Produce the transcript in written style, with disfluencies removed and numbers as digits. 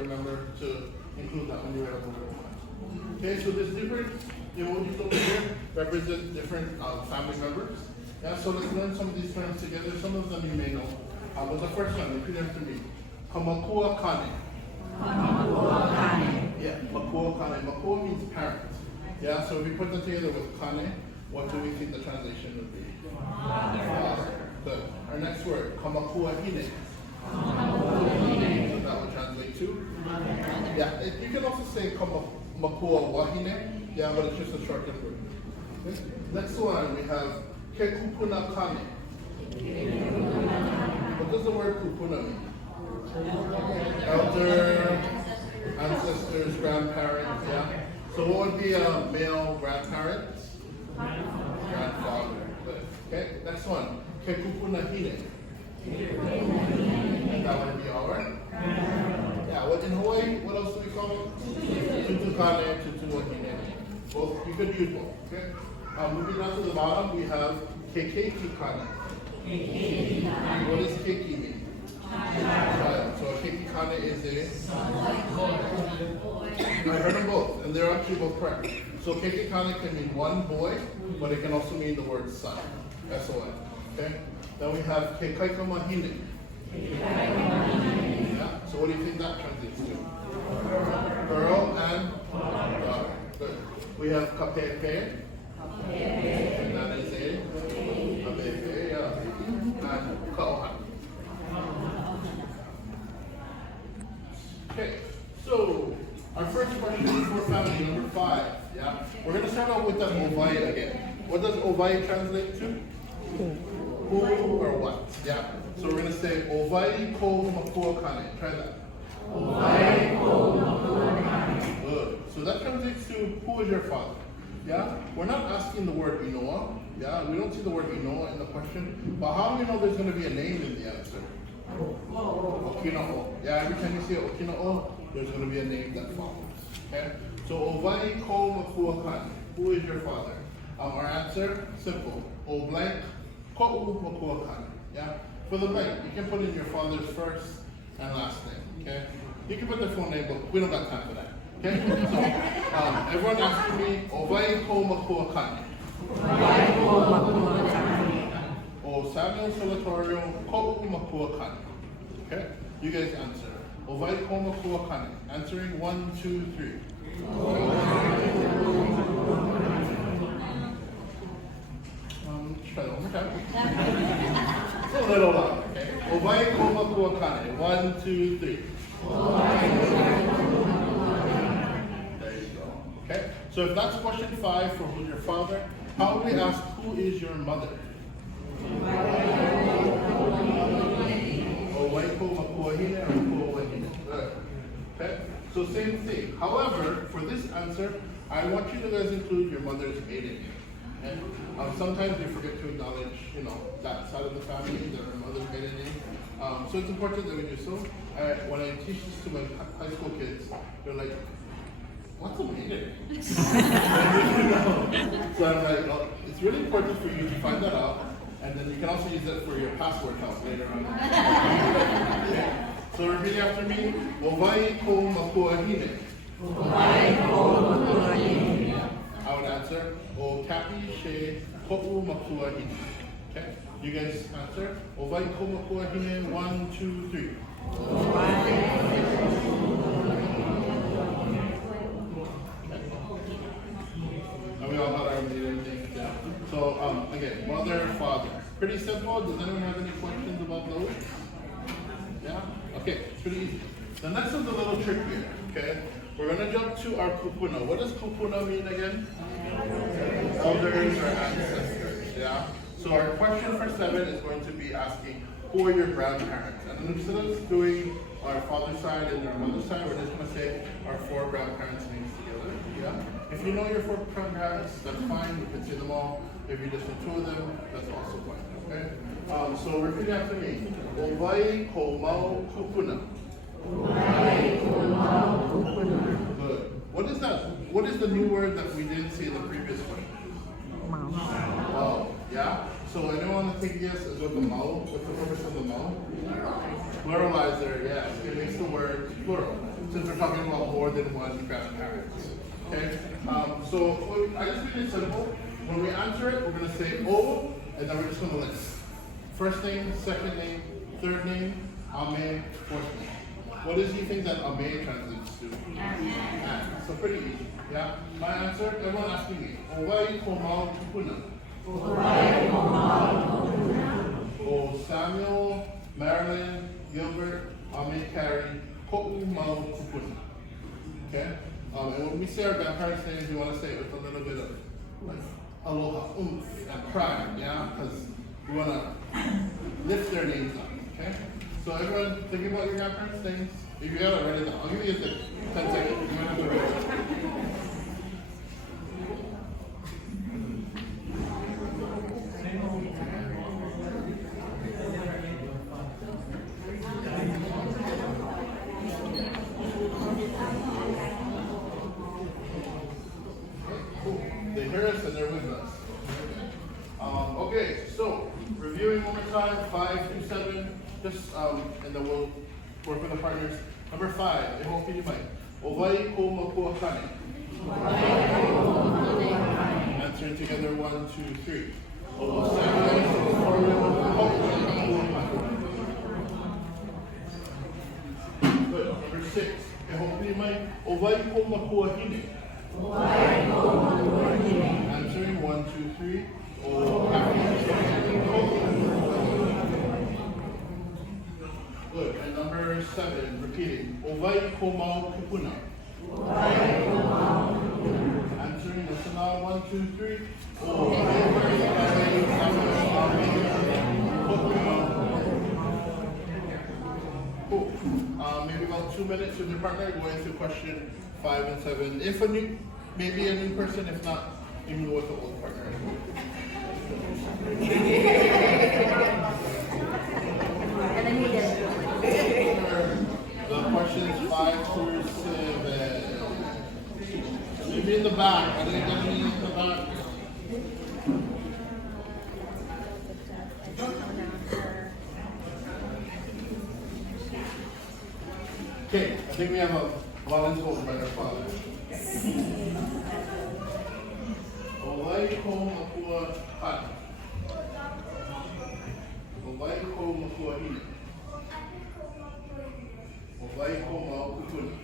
remember to include that when you write up the word ʻOhana. Okay, so there's different emojis over here represent different family members. Yeah, so let's learn some of these terms together. Some of them you may know. But the first one, repeat after me. Makuakāne. Makuakāne. Yeah, makuakāne. Makua means parent. Yeah, so if we put them together with kane, what do we think the translation would be? Father. Good. Our next word, makuahine. So that would translate to? Yeah, you can also say makuahine. Yeah, but it's just a shortened word. Okay. Next one, we have kūpuna kahanu. What does the word kūpuna mean? Elder, ancestors, grandparents, yeah? So what would be a male grandparent? Grandfather. Okay, next one. Kūpuna. And that would be our? Yeah, what in Hawaii, what else do we call it? Tutukane. Both, you could use both, okay? Moving down to the bottom, we have kekeikikane. What does keiki mean? Child. So a keikikane is a? I heard them both, and they're actually both correct. So keikikane can mean one boy, but it can also mean the word son. S-O-N. Okay? Then we have keikaikamahine. Yeah. So what do you think that translates to? Girl and daughter. Good. We have kapepe. And that is a baby, yeah. And ʻOhana. Okay, so our first question for family number 5. Yeah, we're going to start out with the ʻOhana again. What does ʻOhana translate to? Who or what? Yeah. So we're going to say ʻOhana ko makuakāne. Try that. ʻOhana ko makuakāne. Good. So that translates to who is your father? Yeah, we're not asking the word inoa. Yeah, we don't see the word inoa in the question. But how do we know there's going to be a name in the answer? Okina'o. Yeah, every time you say okina'o, there's going to be a name that follows. Okay? So ʻOhana ko makuakāne. Who is your father? Our answer, simple. O blank, koʻu makuakāne. Yeah? For the blank, you can put in your father's first and last name. Okay? You can put their full name, but we don't got time for that. Okay, so everyone asking me, ʻOhana ko makuakāne. O Samuel Solatoria, koʻu makuakāne. Okay, you guys answer. ʻOhana ko makuakāne. Answering 1, 2, 3. Try that one more time. It's a little loud. Okay, ʻOhana ko makuakāne. 1, 2, 3. Okay, so if that's question 5 for who's your father, how would we ask who is your mother? Okay, so same thing. However, for this answer, I want you to guys include your mother's maiden name. Okay? Sometimes we forget to acknowledge, that side of the family, their mother's maiden name. So it's important that we do so. When I teach this to my high school kids, they're like, what's a maiden? So I'm like, well, it's really important for you to find that out, and then you can also use that for your password help later on. Okay. So repeat after me. ʻOhana ko makuahine. I would answer, o kapi she koʻu makuahine. Okay. You guys answer. ʻOhana ko makuahine. 1, 2, 3. We all got our maiden names down. So again, mother, father. Pretty simple. Does anyone have any questions about those? Yeah? Okay, it's pretty easy. The next one's a little trickier, okay? We're gonna jump to our kūpuna. What does kūpuna mean again? Elders or ancestors, yeah? So our question for 7 is going to be asking, who are your grandparents? And instead of doing our father's side and our mother's side, we're just gonna say our 4 grandparents' names together, yeah? If you know your 4 grandparents, that's fine, you can say them all. If you just know 2 of them, that's also fine, okay? So repeat after me. ʻOhana ko mau kūpuna. Good. What is that? What is the new word that we didn't see in the previous one? Mau. Yeah? So anyone want to take yes as with the mau? What's the purpose of the mau? Pluralizer, yes. It makes the word plural. since we're talking about more than one grandparents. Okay? So I just made it simple. When we answer it, we're going to say O, and then we're just going to list. First name, second name, third name, ame, fourth name. What does he think that ame translates to? And. So pretty easy. Yeah? My answer, everyone asking me, Owai komau kūpuna. O Samuel, Marilyn, Gilbert, Ame Carey, koʻu mau kūpuna. Okay? And when we say our grandparents' names, we want to say it with a little bit of like aloha, oomph, and pride, yeah? Because we want to lift their names up, okay? So everyone, think about your grandparents' names. If you gotta write it down, I'll give you a 10 seconds. You're gonna go write it down. Cool. They hear us and they're with us. Okay, so reviewing one more time, 5 through 7, just and then we'll work with the partners. Number 5, Owai ko makuakāne. Answering together, 1, 2, 3. Good. Number 6, Owai ko makuahine. Answering 1, 2, 3. Good. And number 7, repeating. Owai ko mau kūpuna. Answering, listen now, 1, 2, 3. Cool. Maybe about 2 minutes with your partner going through question 5 and 7. If maybe a new person, if not, you can go with the old partner. The questions 5 through 7. Maybe in the back. I didn't get any in the back. Okay, I think we have a volunteer by our father. Owai ko makuahine. Owai ko makuahine. Owai ko mau kūpuna.